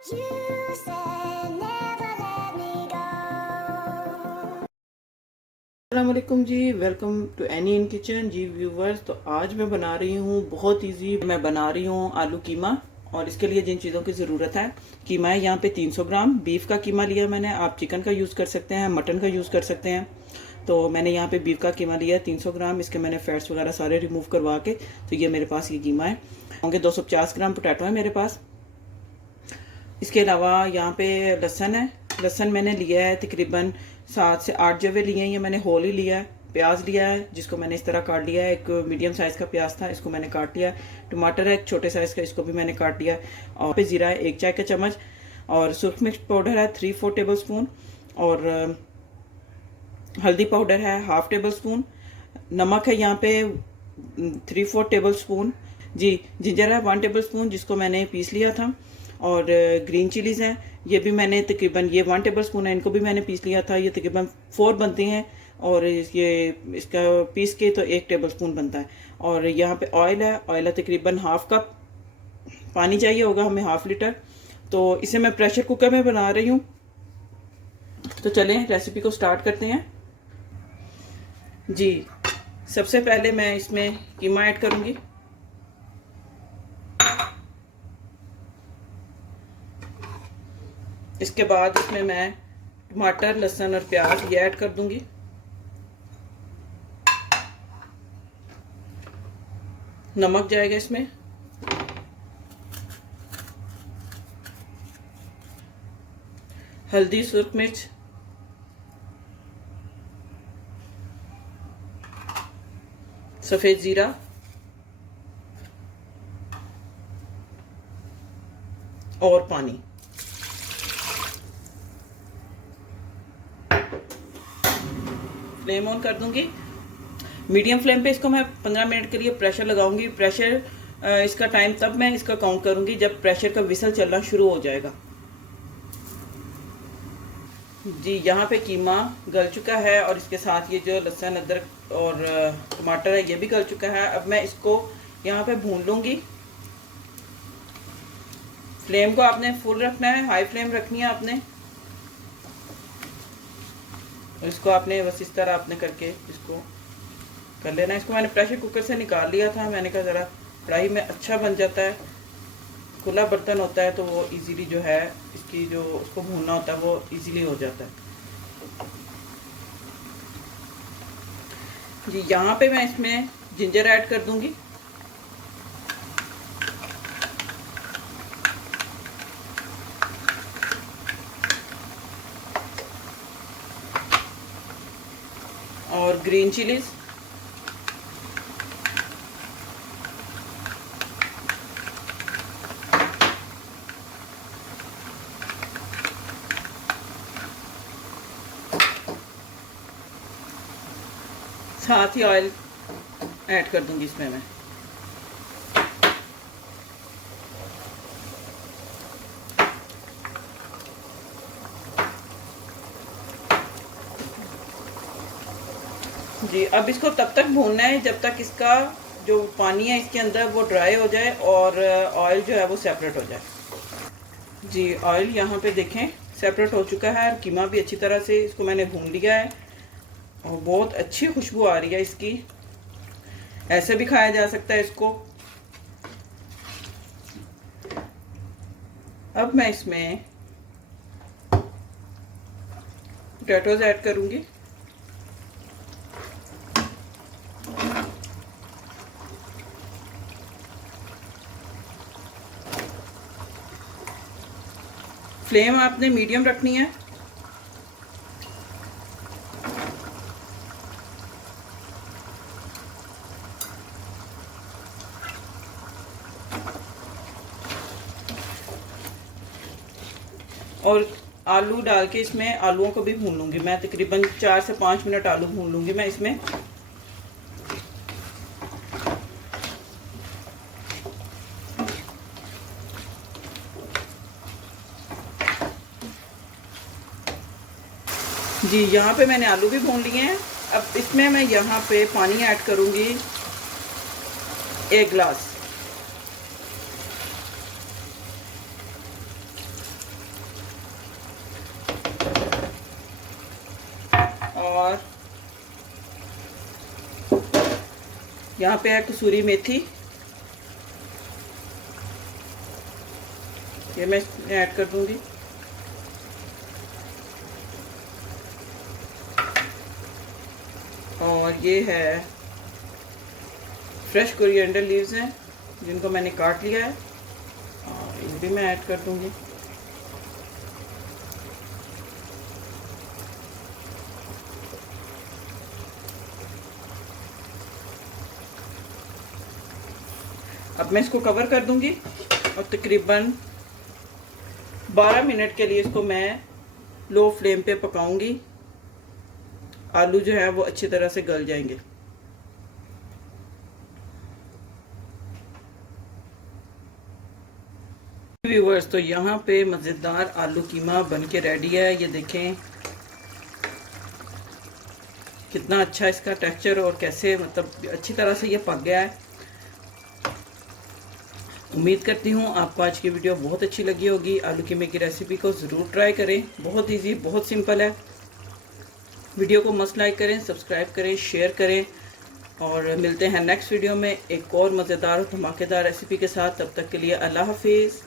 You said never let me go. अस्सलामुअलैकुम जी, welcome to any in kitchen जी viewers. तो आज मैं बना रही हूँ बहुत इजी, मैं बना रही हूँ आलू कीमा। और इसके लिए जिन चीज़ों की ज़रूरत है, कीमा है यहाँ पे 300 ग्राम बीफ का कीमा लिया मैंने। आप चिकन का यूज़ कर सकते हैं, मटन का यूज़ कर सकते हैं। तो मैंने यहाँ पे बीफ का कीमा लिया है 300 ग्राम। इसके मैंने फैट्स वगैरह सारे रिमूव करवा के, तो ये मेरे पास ये कीमा है। होंगे 250 ग्राम पोटैटो है मेरे पास। इसके अलावा यहाँ पे लहसन है। लहसन मैंने लिया है तकरीबन 7 से 8 जवे लिए हैं, ये मैंने होल ही लिया है। प्याज लिया है जिसको मैंने इस तरह काट लिया है, एक मीडियम साइज़ का प्याज था, इसको मैंने काट लिया है। टमाटर है एक छोटे साइज़ का, इसको भी मैंने काट लिया है। और पे ज़ीरा है 1 चाय का चम्मच। और सुरख मिर्च पाउडर है 3-4 टेबल स्पून। और हल्दी पाउडर है 1/2 टेबल स्पून। नमक है यहाँ पे 3-4 टेबल स्पून। जी, जिंजर है 1 टेबल स्पून, जिसको मैंने पीस लिया था। और ग्रीन चिलीज़ हैं, ये भी मैंने तकरीबन, ये 1 टेबल स्पून है, इनको भी मैंने पीस लिया था। ये तकरीबन 4 बनती हैं। और ये इसका पीस के तो 1 टेबल स्पून बनता है। और यहाँ पे ऑयल है तकरीबन 1/2 कप। पानी चाहिए होगा हमें 1/2 लीटर। तो इसे मैं प्रेशर कुकर में बना रही हूँ। तो चलें रेसिपी को स्टार्ट करते हैं जी। सबसे पहले मैं इसमें कीमा ऐड करूँगी। इसके बाद इसमें मैं टमाटर, लहसुन और प्याज ये ऐड कर दूंगी। नमक जाएगा इसमें। हल्दी, सुर्ख मिर्च, सफ़ेद ज़ीरा और पानी। फ्लेम ऑन कर दूंगी। मीडियम फ्लेम पे इसको मैं 15 मिनट के लिए प्रेशर लगाऊंगी। प्रेशर इसका टाइम तब मैं इसका काउंट करूंगी जब प्रेशर का विसल चलना शुरू हो जाएगा। जी, यहाँ पे कीमा गल चुका है और इसके साथ ये जो लहसुन, अदरक और टमाटर है ये भी गल चुका है। अब मैं इसको यहाँ पे भून लूंगी। फ्लेम को आपने फुल रखना है, हाई फ्लेम रखनी है आपने। इसको आपने बस इस तरह आपने करके इसको कर लेना। इसको मैंने प्रेशर कुकर से निकाल लिया था। मैंने कहा ज़रा कढ़ाई में अच्छा बन जाता है, खुला बर्तन होता है तो वो इजीली जो है इसकी जो उसको भूनना होता है वो इजीली हो जाता है जी। यहाँ पे मैं इसमें जिंजर ऐड कर दूंगी। और ग्रीन चिलीज, साथ ही ऑयल ऐड कर दूंगी इसमें मैं। जी, अब इसको तब तक भूनना है जब तक इसका जो पानी है इसके अंदर वो ड्राई हो जाए और ऑयल जो है वो सेपरेट हो जाए। जी, ऑयल यहाँ पे देखें सेपरेट हो चुका है और कीमा भी अच्छी तरह से इसको मैंने भून लिया है और बहुत अच्छी खुशबू आ रही है इसकी। ऐसे भी खाया जा सकता है इसको। अब मैं इसमें पोटैटोज ऐड करूंगी। फ्लेम आपने मीडियम रखनी है। और आलू डाल के इसमें आलूओं को भी भून लूंगी मैं। तकरीबन 4 से 5 मिनट आलू भून लूंगी मैं इसमें। जी, यहाँ पे मैंने आलू भी भून लिए हैं। अब इसमें मैं यहाँ पे पानी ऐड करूँगी 1 गिलास। यहाँ पे है कसूरी मेथी, ये मैं ऐड कर दूंगी। और ये है फ्रेश कोरिएंडर लीव्स हैं जिनको मैंने काट लिया है, और ये भी मैं ऐड कर दूंगी। अब मैं इसको कवर कर दूंगी और तकरीबन 12 मिनट के लिए इसको मैं लो फ्लेम पे पकाऊंगी। आलू जो है वो अच्छी तरह से गल जाएंगे। व्यूअर्स, तो यहाँ पे मज़ेदार आलू कीमा बन के रेडी है। ये देखें कितना अच्छा इसका टेक्सचर और कैसे मतलब अच्छी तरह से ये पक गया है। उम्मीद करती हूँ आपको आज की वीडियो बहुत अच्छी लगी होगी। आलू कीमे की रेसिपी को ज़रूर ट्राई करें, बहुत इजी, बहुत सिंपल है। वीडियो को मस्ट लाइक करें, सब्सक्राइब करें, शेयर करें, और मिलते हैं नेक्स्ट वीडियो में एक और मज़ेदार और धमाकेदार रेसिपी के साथ। तब तक के लिए अल्लाह हाफिज़।